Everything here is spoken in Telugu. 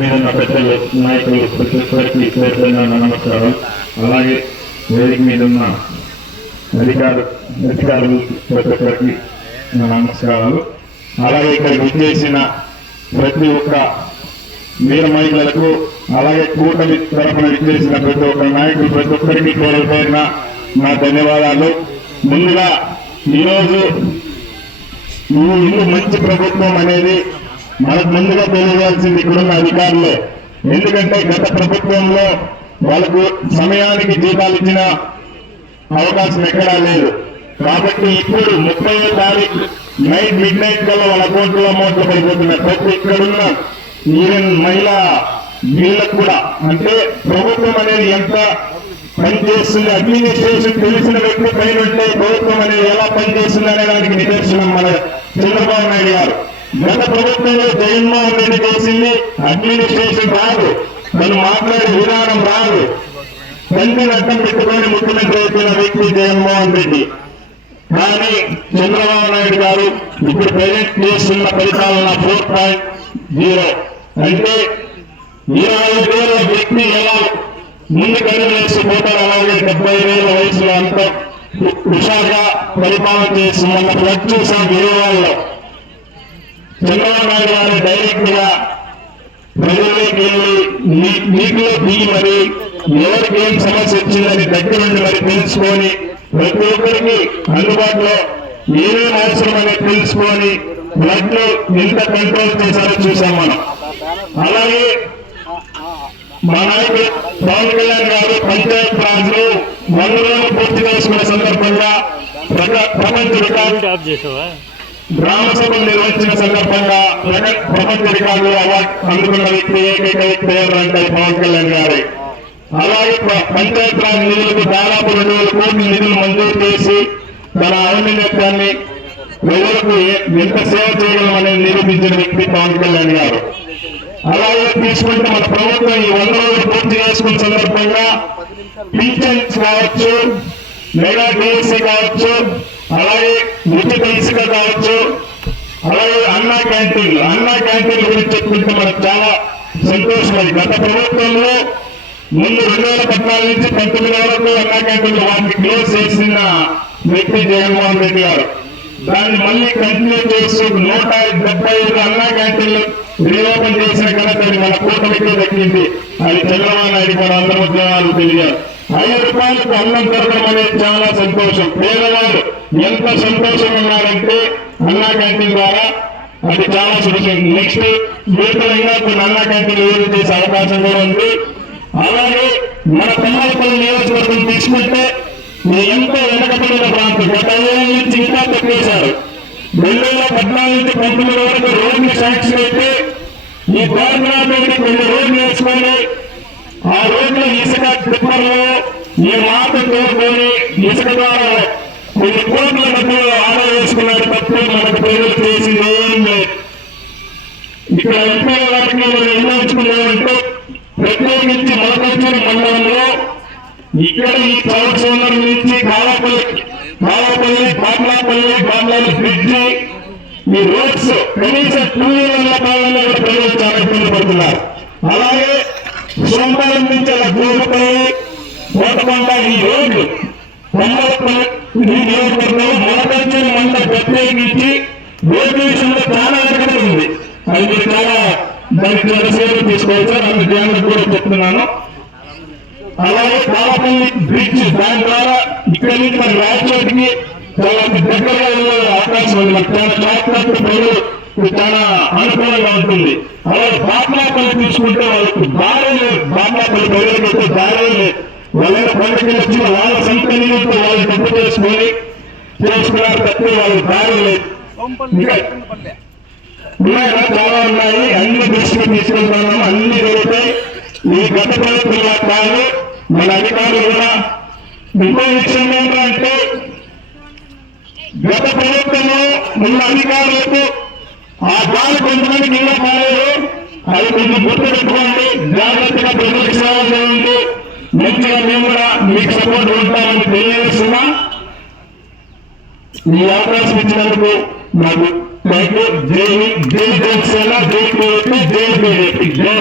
మీద ఉన్న పెద్దలు నాయకులు ప్రతి ఒక్కరికి పేరున నమస్కారం. అలాగే వేదిక మీద ఉన్న అధికారులు ప్రతి ఒక్కరికి నమస్కారాలు. అలాగే ఇక్కడ విచ్చేసిన ప్రతి ఒక్క వీర మహిళలకు, అలాగే కూటమి తరఫున విచ్చేసిన ప్రతి ఒక్క నాయకులు ప్రతి ఒక్కరికి పేరున నా ధన్యవాదాలు. ముందుగా ఈరోజు ఇల్లు మంచి ప్రభుత్వం అనేది మనకు ముందుగా తెలియజేయాల్సింది ఇక్కడున్న అధికారులే. ఎందుకంటే గత ప్రభుత్వంలో వాళ్ళకు సమయానికి జీతాలు ఇచ్చిన అవకాశం ఎక్కడా లేదు. కాబట్టి ఇప్పుడు 30వ తారీఖు మిడ్ నైట్ కల్లా వాళ్ళ అకౌంట్లో అమౌంట్లు పడిపోతున్నాయి. ప్రతి ఇక్కడున్న ఈవెన్ మహిళా వీళ్ళకు కూడా, అంటే ప్రభుత్వం అనేది ఎంత పనిచేస్తుంది, అడ్మినిస్ట్రేషన్ తెలిసిన వ్యక్తి పైన ఉంటే ప్రభుత్వం అనేది ఎలా పనిచేస్తుంది అనే దానికి నిదర్శనం మన చంద్రబాబు నాయుడు గారు. గత ప్రభుత్వంలో జగన్మోహన్ రెడ్డి చేసింది అడ్మినిస్ట్రేషన్ రాదు, మనం మాట్లాడే విధానం రాదు, తండ్రిని అడ్డం పెట్టుకొని ముఖ్యమంత్రి అయిపోయిన వ్యక్తి జగన్మోహన్ రెడ్డి. కానీ చంద్రబాబు నాయుడు గారు ఇప్పుడు ప్రజెంట్ చేస్తున్న ఫలితాలను 4.0 అంటే 25,000 వ్యక్తి ఎలా ముందుకు అడుగులేసిపోతారు, అలాగే 70,000 వయసులో అంత హుషారుగా పరిపాలన చేస్తున్న ఫ్లడ్ చూసాం విజయవాడలో. చంద్రబాబు నాయుడు గారు డైరెక్ట్ గా ప్రజల్లోకి వెళ్ళి నీటిలో దిగి మరి ఎవరికి ఏం సమస్య వచ్చిందని దగ్గర నుండి మరి తెలుసుకొని ప్రతి ఒక్కరికి అందుబాటులో ఏమేమి అవసరం అనేది తెలుసుకొని ఫ్లడ్ లో ఎంత కంట్రోల్ చేశారో చూసాం మనం. అలాగే మా నాయకుడు పవన్ కళ్యాణ్ గారు పంచాయత్ రాజ్ లో 100 రోజులు పూర్తి చేసుకున్న సందర్భంగా ప్రపంచ రికార్డు గ్రామ సభలు నిర్వహించిన సందర్భంగా ప్రపంచ రికార్డు అవార్డు అందుకున్న వ్యక్తి ఏకైక వ్యక్తి ఎవరంటే పవన్ కళ్యాణ్ గారే. అలాగే పంచాయత్ రాజ్ నిధులకు దాదాపు 2,000 కోట్ల నిధులు మంజూరు చేసి తన ఔన్నత్యాన్ని ప్రజలకు ఎంత సేవ చేయగలం అనేది నిరూపించిన వ్యక్తి పవన్ కళ్యాణ్ గారు. అలాగే తీసుకుంటే మన ప్రభుత్వం ఈ 100 రోజులు పూర్తి చేసుకున్న సందర్భంగా పింఛన్స్ కావచ్చు, మెగా డిఎస్సీ కావచ్చు, అలాగే ఉచిత ఇసుక కావచ్చు, అలాగే అన్నా క్యాంటీన్ల గురించి చెప్పుకుంటే మనకు చాలా సంతోషం. గత ప్రభుత్వంలో ముందు 2014 నుంచి 19 వరకు అన్నా క్యాంటీన్లు వాటిని క్లోజ్ చేసిన వ్యక్తి జగన్మోహన్ రెడ్డి గారు. దాన్ని మళ్ళీ కంటిన్యూ చేస్తూ 175 అన్నా క్యాంటీన్లు రీఓపెన్ చేసిన ఘనత మన కూటమికి దక్కింది. అది చంద్రబాబు నాయుడు కూడా అందరి ఉద్యోగాలు తెలియారు. 5 రూపాయలకు అన్నం దొరకడం అనేది చాలా సంతోషం. పేదవాళ్ళు ఎంత సంతోషం ఉన్నారంటే అన్నా క్యాంటీన్ ద్వారా అది చాలా సురక్షితం. నెక్స్ట్ వీటిలో కొన్ని అన్నా క్యాంటీన్లు ఏది చేసే అవకాశం కూడా ఉంది. అలాగే మన తంబాలపల్లి నియోజకవర్గం తీసుకుంటే ఎంతో వెనకబడిన ప్రాంతం. గత 5 ఏళ్ళ నుంచి ఇంకా తక్కువేశారు. 2014 నుంచి 19 వరకు రోడ్లు శాంక్షన్ అయితే ఈ గవర్నమెంట్ కొన్ని రోడ్లు వేసుకొని ఆ రోడ్లు ఇసుక టిప్పర్లు ఈ మాట తోడుకొని ఇసుక ద్వారా కొన్ని కోట్ల మధ్యలో ఆదా వేసుకున్నారు తప్ప మనకు ప్రజలు చేసింది ఏం లేదు. ఇక్కడ ఎంపీ వాటిని మనం నిర్ణయించుకున్నామంటే ప్రత్యేకించి మొలకొచ్చిన మండలంలో ఇక్కడ ఈ చౌక్ సోనర్ నుంచి కావాపల్లి బామ్లాపల్లి బ్రిడ్జి ఈ రోడ్స్ కనీసం 2 వీలర్ల కాలంలో ప్రజలు చాలా ఇబ్బంది పడుతున్నారు. అలాగే సోమవారం నుంచి అలా గోపల్లి కోటకొండ ఈ రోడ్లు ఈ నియోజకవర్గంలో మొలకొచ్చిన మండలం ప్రత్యేకించి రోడ్డు విషయంలో చాలా వెనకబడి ఉంది. అది మీరు చాలా దానికి సేవలు తీసుకోవచ్చు. నన్ను ధ్యానం కూడా చెప్తున్నాను. అలాగే కావాపల్లి బ్రిడ్జ్ దాని ద్వారా ఇక్కడి నుంచి మన రాజ్యోటికి చాలా దగ్గరగా వెళ్ళే అవకాశం ఉంది. మనకు చాలా జాగ్రత్త ప్రజలు చాలా అనుకూలంగా ఉంటుంది. అలాగే బాట్లాపల్లి తీసుకుంటే వాళ్ళకి దారి లేదు. బాట్లాపల్లి ప్రజలకైతే దారి లేదు. వాళ్ళైనా పండుగ వచ్చి వాళ్ళ సొంత నిధులతో వాళ్ళు డబ్బు చేసుకున్నారు తప్పి వాళ్ళకి దారి లేదు. ఉన్నాయా చాలా ఉన్నాయి. అన్ని దృష్టికి తీసుకెళ్తున్నాము. అన్ని జరుగుతాయి. ఈ గత ప్రభుత్వంలో కాదు మన అధికారులు కూడా. ఇంకో విషయం ఏంటంటే గత ప్రభుత్వంలో ఉన్న అధికారులకు ఆ దారి కొంతమందికి ఇంకా కాలేదు. అది కొంచెం గుర్తు పెట్టుకోండి. జాగ్రత్తగా ప్రజలకు సేవ చేయండి. మంచిగా మేము కూడా మీకు సపోర్ట్ ఉంటామని తెలియజేస్తున్నా. ఈ అవకాశం ఇచ్చినందుకు నాకు థ్యాంక్ యూ. జై జనసేన, జై టీడీపీ, జై బీజేపీ, జై